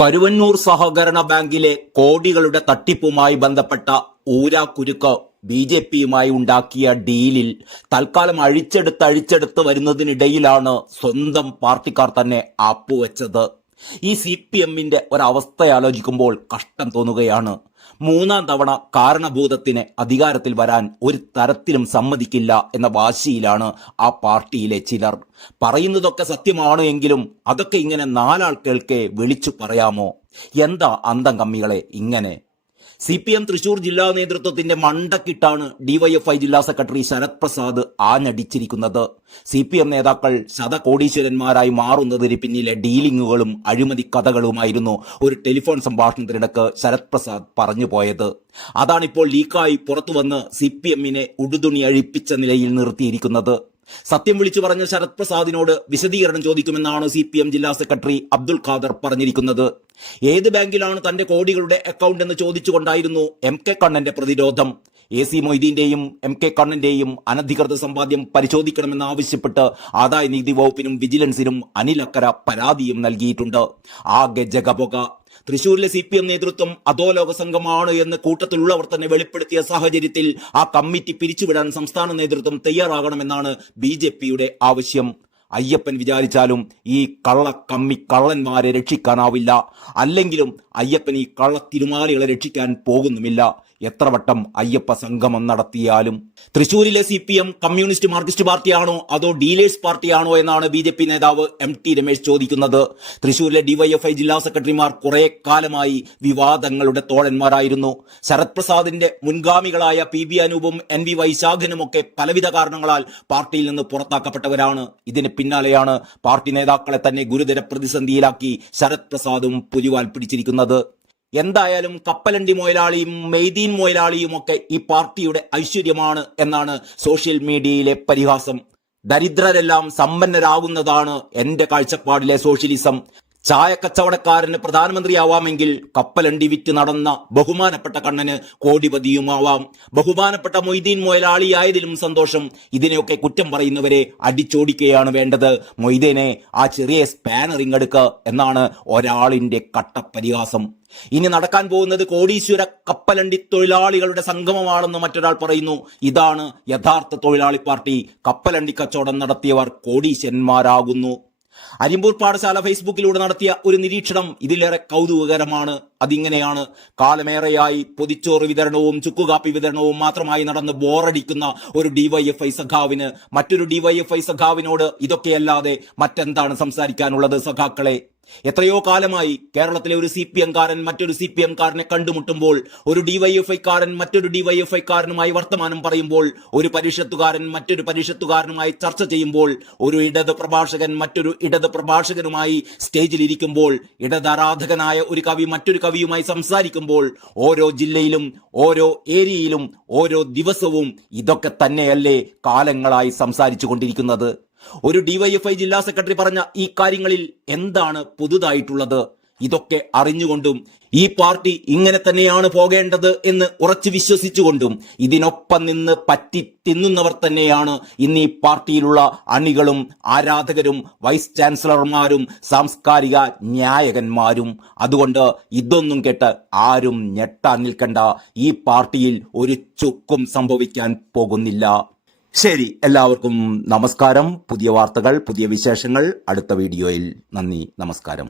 കരുവന്നൂർ സഹകരണ ബാങ്കിലെ കോടികളുടെ തട്ടിപ്പുമായി ബന്ധപ്പെട്ട ഊരാക്കുരുക്ക് ബി ജെ പിയുമായി ഉണ്ടാക്കിയ ഡീലിൽ തൽക്കാലം അഴിച്ചെടുത്ത് അഴിച്ചെടുത്ത് വരുന്നതിനിടയിലാണ് സ്വന്തം പാർട്ടിക്കാർ തന്നെ ആപ്പുവെച്ചത് ഈ സി പി എമ്മിന്റെ ഒരവസ്ഥ ആലോചിക്കുമ്പോൾ കഷ്ടം തോന്നുകയാണ്. മൂന്നാം തവണ കാരണഭൂതത്തിന് അധികാരത്തിൽ വരാൻ ഒരു തരത്തിലും സമ്മതിക്കില്ല എന്ന വാശിയിലാണ് ആ പാർട്ടിയിലെ ചിലർ. പറയുന്നതൊക്കെ സത്യമാണ് എങ്കിലും അതൊക്കെ ഇങ്ങനെ നാലാൾ കേൾക്കെ വിളിച്ചു പറയാമോ? എന്താ അന്തം കമ്മികളെ ഇങ്ങനെ? സി പി എം തൃശൂർ ജില്ലാ നേതൃത്വത്തിന്റെ മണ്ടക്കിട്ടാണ് ഡിവൈഎഫ്ഐ ജില്ലാ സെക്രട്ടറി ശരത് പ്രസാദ് ആഞ്ഞടിച്ചിരിക്കുന്നത്. സി പി എം നേതാക്കൾ ശതകോടീശ്വരന്മാരായി മാറുന്നതിന് പിന്നിലെ ഡീലിങ്ങുകളും അഴിമതി കഥകളുമായിരുന്നു ഒരു ടെലിഫോൺ സംഭാഷണത്തിനിടക്ക് ശരത് പ്രസാദ് പറഞ്ഞു പോയത് അതാണിപ്പോൾ ലീക്കായി പുറത്തുവന്ന് സി പി എമ്മിനെ ഉടുതുണി അഴിപ്പിച്ച നിലയിൽ നിർത്തിയിരിക്കുന്നത്. സത്യം വിളിച്ചു പറഞ്ഞ ശരത് പ്രസാദിനോട് വിശദീകരണം ചോദിക്കുമെന്നാണ് സി പി എം ജില്ലാ സെക്രട്ടറി അബ്ദുൾ ഖാദർ പറഞ്ഞിരിക്കുന്നത്. ഏത് ബാങ്കിലാണ് തന്റെ കോടികളുടെ അക്കൗണ്ട് എന്ന് ചോദിച്ചുകൊണ്ടായിരുന്നു എം കെ കണ്ണന്റെ പ്രതിരോധം? എ സി മൊയ്തീന്റെയും എം കെ കണ്ണന്റെയും അനധികൃത സമ്പാദ്യം പരിശോധിക്കണമെന്നാവശ്യപ്പെട്ട് ആദായ നികുതി വകുപ്പിനും വിജിലൻസിനും അനിൽ അക്കര പരാതിയും നൽകിയിട്ടുണ്ട്. ആകെ ജഗപൊക. തൃശൂരിലെ സി പി എം നേതൃത്വം അധോലോക സംഘമാണ് എന്ന് കൂട്ടത്തിലുള്ളവർ തന്നെ വെളിപ്പെടുത്തിയ സാഹചര്യത്തിൽ ആ കമ്മിറ്റി പിരിച്ചുവിടാൻ സംസ്ഥാന നേതൃത്വം തയ്യാറാകണമെന്നാണ് ബി ജെ പിയുടെ ആവശ്യം. അയ്യപ്പൻ വിചാരിച്ചാലും ഈ കള്ള കമ്മി കള്ളന്മാരെ രക്ഷിക്കാനാവില്ല. അല്ലെങ്കിലും അയ്യപ്പൻ ഈ കള്ള തിരുമാലികളെ രക്ഷിക്കാൻ പോകുന്നുമില്ല. എത്ര വട്ടം അയ്യപ്പ സംഗമം നടത്തിയാലും? തൃശൂരിലെ C P M communist Marxist പാർട്ടിയാണോ അതോ ഡീലേഴ്സ് പാർട്ടിയാണോ എന്നാണ് ബി ജെ പി നേതാവ് എം ടി രമേശ് ചോദിക്കുന്നത്. തൃശൂരിലെ ഡിവൈഎഫ്ഐ ജില്ലാ സെക്രട്ടറിമാർ കുറെ കാലമായി വിവാദങ്ങളുടെ തോഴന്മാരായിരുന്നു. ശരത് പ്രസാദിന്റെ മുൻഗാമികളായ പി ബി അനൂപും എൻ വി വൈശാഖനുമൊക്കെ പലവിധ കാരണങ്ങളാൽ പാർട്ടിയിൽ നിന്ന് പുറത്താക്കപ്പെട്ടവരാണ്. ഇതിന് പിന്നാലെയാണ് പാർട്ടി നേതാക്കളെ തന്നെ ഗുരുതര പ്രതിസന്ധിയിലാക്കി ശരത് പ്രസാദും പുലിവാൽ പിടിച്ചിരിക്കുന്നത്. എന്തായാലും കപ്പലണ്ടി മൊയലാളിയും മെയ്തീൻ മൊയലാളിയും ഒക്കെ ഈ പാർട്ടിയുടെ ഐശ്വര്യമാണ് എന്നാണ് സോഷ്യൽ മീഡിയയിലെ പരിഹാസം. ദരിദ്രരെല്ലാം സമ്പന്നരാകുന്നതാണ് എന്റെ കാഴ്ചപ്പാടിലെ സോഷ്യലിസം ചായ കച്ചവടക്കാരന് പ്രധാനമന്ത്രിയാവാമെങ്കിൽ കപ്പലണ്ടി വിറ്റ് നടന്ന ബഹുമാനപ്പെട്ട കണ്ണന് കോടിപതിയുമാവാം. ബഹുമാനപ്പെട്ട മൊയ്തീൻ മൊയലാളിയായതിലും സന്തോഷം. ഇതിനെയൊക്കെ കുറ്റം പറയുന്നവരെ അടിച്ചോടിക്കുകയാണ് വേണ്ടത്. മൊയ്തീനെ ആ ചെറിയ സ്പാനറിങ് എടുക്കുക എന്നാണ് ഒരാളിന്റെ കട്ടപരിഹാസം ഇനി നടക്കാൻ പോകുന്നത് കോടീശ്വര കപ്പലണ്ടി തൊഴിലാളികളുടെ സംഗമമാണെന്ന് മറ്റൊരാൾ പറയുന്നു. ഇതാണ് യഥാർത്ഥ തൊഴിലാളി പാർട്ടി. കപ്പലണ്ടി കച്ചവടം നടത്തിയവർ കോടീശ്വരന്മാരാകുന്നു. അരിമ്പൂർ പാഠശാല ഫേസ്ബുക്കിലൂടെ നടത്തിയ ഒരു നിരീക്ഷണം ഇതിലേറെ കൗതുകകരമാണ്. അതിങ്ങനെയാണ് കാലമേറെയായി പൊതിച്ചോറ് വിതരണവും ചുക്കുകാപ്പി വിതരണവും മാത്രമായി നടന്ന് ബോറടിക്കുന്ന ഒരു ഡിവൈഎഫ്ഐ സഖാവിന്. മറ്റൊരു ഡിവൈഎഫ്ഐ സഖാവിനോട് ഇതൊക്കെയല്ലാതെ മറ്റെന്താണ് സംസാരിക്കാനുള്ളത് സഖാക്കളെ? എത്രയോ കാലമായി കേരളത്തിലെ ഒരു സി പി എംകാരൻ മറ്റൊരു സി പി എംകാരനെ കണ്ടുമുട്ടുമ്പോൾ ഒരു ഡിവൈഎഫ്ഐക്കാരൻ മറ്റൊരു ഡിവൈഎഫ്ഐക്കാരനുമായി വർത്തമാനം പറയുമ്പോൾ ഒരു പരിഷത്തുകാരൻ മറ്റൊരു പരിഷത്തുകാരനുമായി ചർച്ച ചെയ്യുമ്പോൾ ഒരു ഇടത് പ്രഭാഷകൻ മറ്റൊരു ഇടത് പ്രഭാഷകനുമായി സ്റ്റേജിലിരിക്കുമ്പോൾ ഇടതാരാധകനായ ഒരു കവി മറ്റൊരു കവിയുമായി സംസാരിക്കുമ്പോൾ ഓരോ ജില്ലയിലും ഓരോ ഏരിയയിലും ഓരോ ദിവസവും ഇതൊക്കെ തന്നെയല്ലേ കാലങ്ങളായി സംസാരിച്ചു കൊണ്ടിരിക്കുന്നത് ഒരു ഡിവൈഎഫ്ഐ ജില്ലാ സെക്രട്ടറി പറഞ്ഞ ഈ കാര്യങ്ങളിൽ എന്താണ് പുതുതായിട്ടുള്ളത്? ഇതൊക്കെ അറിഞ്ഞുകൊണ്ടും ഈ പാർട്ടി ഇങ്ങനെ തന്നെയാണ് പോകേണ്ടത് എന്ന് ഉറച്ചു വിശ്വസിച്ചുകൊണ്ടും ഇതിനൊപ്പം നിന്ന് പറ്റി തിന്നുന്നവർ തന്നെയാണ് ഇന്ന് ഈ പാർട്ടിയിലുള്ള അണികളും ആരാധകരും വൈസ് ചാൻസലർമാരും സാംസ്കാരിക ന്യായകന്മാരും. അതുകൊണ്ട് ഇതൊന്നും കേട്ട് ആരും ഞെട്ടാൻ നിൽക്കണ്ട. ഈ പാർട്ടിയിൽ ഒരു ചുക്കും സംഭവിക്കാൻ പോകുന്നില്ല. ശരി എല്ലാവർക്കും നമസ്കാരം. പുതിയ വാർത്തകൾ പുതിയ വിശേഷങ്ങൾ അടുത്ത വീഡിയോയിൽ. നന്ദി നമസ്കാരം.